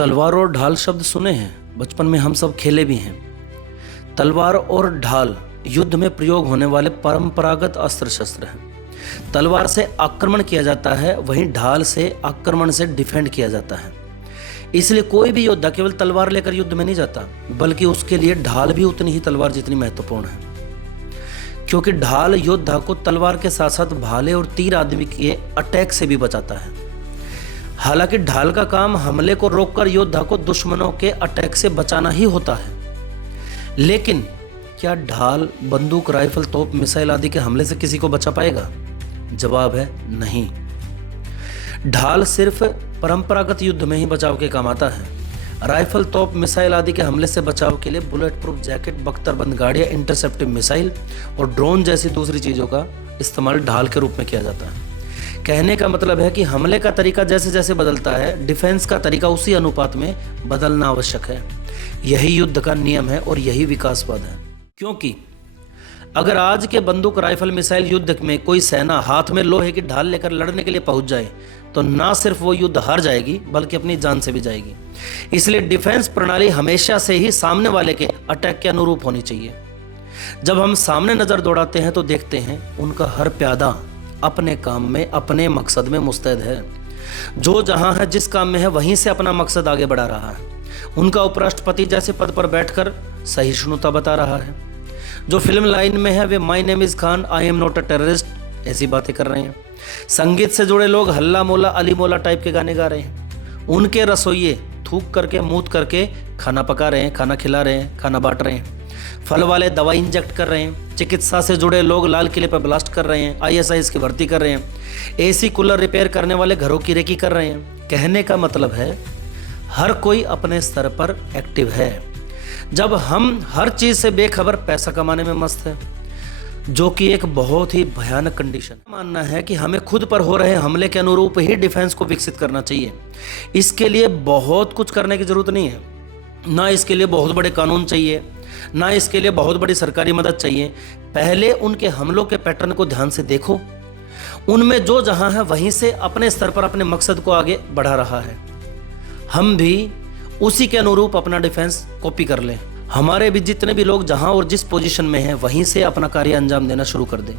तलवार और ढाल शब्द सुने हैं, बचपन में हम सब खेले भी हैं। तलवार और ढाल युद्ध में प्रयोग होने वाले परंपरागत अस्त्र शस्त्र हैं। तलवार से आक्रमण किया जाता है, वहीं ढाल से आक्रमण से डिफेंड किया जाता है। इसलिए कोई भी योद्धा केवल तलवार लेकर युद्ध में नहीं जाता, बल्कि उसके लिए ढाल भी उतनी ही तलवार जितनी महत्वपूर्ण है, क्योंकि ढाल योद्धा को तलवार के साथ साथ भाले और तीर आदि के अटैक से भी बचाता है। हालांकि ढाल का काम हमले को रोककर योद्धा को दुश्मनों के अटैक से बचाना ही होता है, लेकिन क्या ढाल बंदूक, राइफल, तोप, मिसाइल आदि के हमले से किसी को बचा पाएगा? जवाब है नहीं। ढाल सिर्फ परंपरागत युद्ध में ही बचाव के काम आता है। राइफल, तोप, मिसाइल आदि के हमले से बचाव के लिए बुलेट प्रूफ जैकेट, बख्तरबंद गाड़ियां, इंटरसेप्टिव मिसाइल और ड्रोन जैसी दूसरी चीजों का इस्तेमाल ढाल के रूप में किया जाता है। कहने का मतलब है कि हमले का तरीका जैसे जैसे बदलता है, डिफेंस का तरीका उसी अनुपात में बदलना आवश्यक है। यही युद्ध का नियम है और यही विकासवाद है। क्योंकि अगर आज के बंदूक, राइफल, मिसाइल युद्ध में कोई सेना हाथ में लोहे की ढाल लेकर लड़ने के लिए पहुंच जाए तो ना सिर्फ वो युद्ध हार जाएगी बल्कि अपनी जान से भी जाएगी। इसलिए डिफेंस प्रणाली हमेशा से ही सामने वाले के अटैक के अनुरूप होनी चाहिए। जब हम सामने नजर दौड़ाते हैं तो देखते हैं उनका हर प्यादा अपने काम में, अपने मकसद में मुस्तैद है। जो जहां है, जिस काम में है, वहीं से अपना मकसद आगे बढ़ा रहा है। उनका उपराष्ट्रपति जैसे पद पर बैठकर सहिष्णुता बता रहा है। जो फिल्म लाइन में है वे my name is Khan, I am not a terrorist ऐसी बातें कर रहे हैं। संगीत से जुड़े लोग हल्ला मोला, अली मोला टाइप के गाने गा रहे हैं। उनके रसोइये थूक करके, मूत करके खाना पका रहे हैं, खाना खिला रहे हैं, खाना बांट रहे हैं। फल वाले दवाई इंजेक्ट कर रहे हैं। चिकित्सा से जुड़े लोग लाल किले पर ब्लास्ट कर रहे हैं, आईएसआईएस की भर्ती कर रहे हैं। एसी कूलर रिपेयर करने वाले घरों की रेकी कर रहे हैं। कहने का मतलब है हर कोई अपने स्तर पर एक्टिव है। जब हम हर चीज से बेखबर पैसा कमाने में मस्त है, जो कि एक बहुत ही भयानक कंडीशन। मानना है कि हमें खुद पर हो रहे हमले के अनुरूप ही डिफेंस को विकसित करना चाहिए। इसके लिए बहुत कुछ करने की जरूरत नहीं है। ना इसके लिए बहुत बड़े कानून चाहिए, ना इसके लिए बहुत बड़ी सरकारी मदद चाहिए। पहले उनके हमलों के पैटर्न को ध्यान से देखो। उनमें जो जहां है वहीं से अपने स्तर पर अपने मकसद को आगे बढ़ा रहा है। हम भी उसी के अनुरूप अपना डिफेंस कॉपी कर लें। हमारे भी जितने भी लोग जहां और जिस पोजीशन में हैं वहीं से अपना कार्य अंजाम देना शुरू कर दें।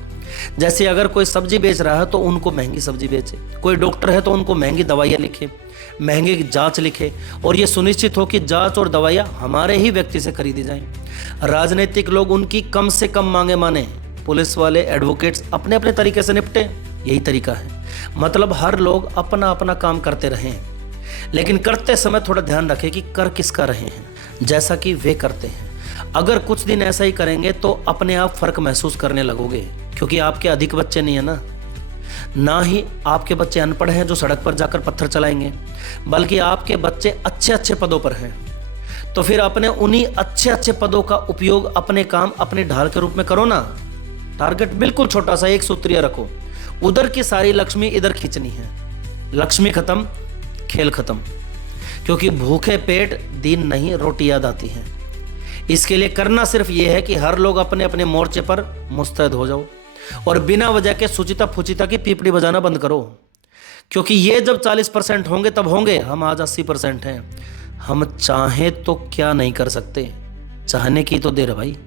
जैसे अगर कोई सब्जी बेच रहा है तो उनको महंगी सब्जी बेचे, कोई डॉक्टर है तो उनको महंगी दवाइयाँ लिखे, महंगी जांच लिखे, और ये सुनिश्चित हो कि जांच और दवाइयाँ हमारे ही व्यक्ति से खरीदी जाएं। राजनीतिक लोग उनकी कम से कम मांगे माने, पुलिस वाले, एडवोकेट्स अपने अपने तरीके से निपटे। यही तरीका है। मतलब हर लोग अपना अपना काम करते रहें, लेकिन करते समय थोड़ा ध्यान रखें कि कर किसका रहे हैं, जैसा कि वे करते हैं। अगर कुछ दिन ऐसा ही करेंगे तो अपने आप फर्क महसूस करने लगोगे, क्योंकि आपके अधिक बच्चे नहीं है ना ही आपके बच्चे अनपढ़ हैं जो सड़क पर जाकर पत्थर चलाएंगे, बल्कि आपके बच्चे अच्छे अच्छे पदों पर हैं। तो फिर अपने उन्हीं अच्छे अच्छे पदों का उपयोग अपने काम, अपनी ढाल के रूप में करो ना। टारगेट बिल्कुल छोटा सा, एक सूत्रीय रखो। उधर की सारी लक्ष्मी इधर खींचनी है। लक्ष्मी खत्म, खेल खत्म। क्योंकि भूखे पेट दिन नहीं, रोटी याद आती है। इसके लिए करना सिर्फ ये है कि हर लोग अपने अपने मोर्चे पर मुस्तैद हो जाओ और बिना वजह के सुचिता फुचिता की पीपड़ी बजाना बंद करो। क्योंकि ये जब 40% होंगे तब होंगे। हम आज 80% हैं। हम चाहें तो क्या नहीं कर सकते। चाहने की तो देर है भाई।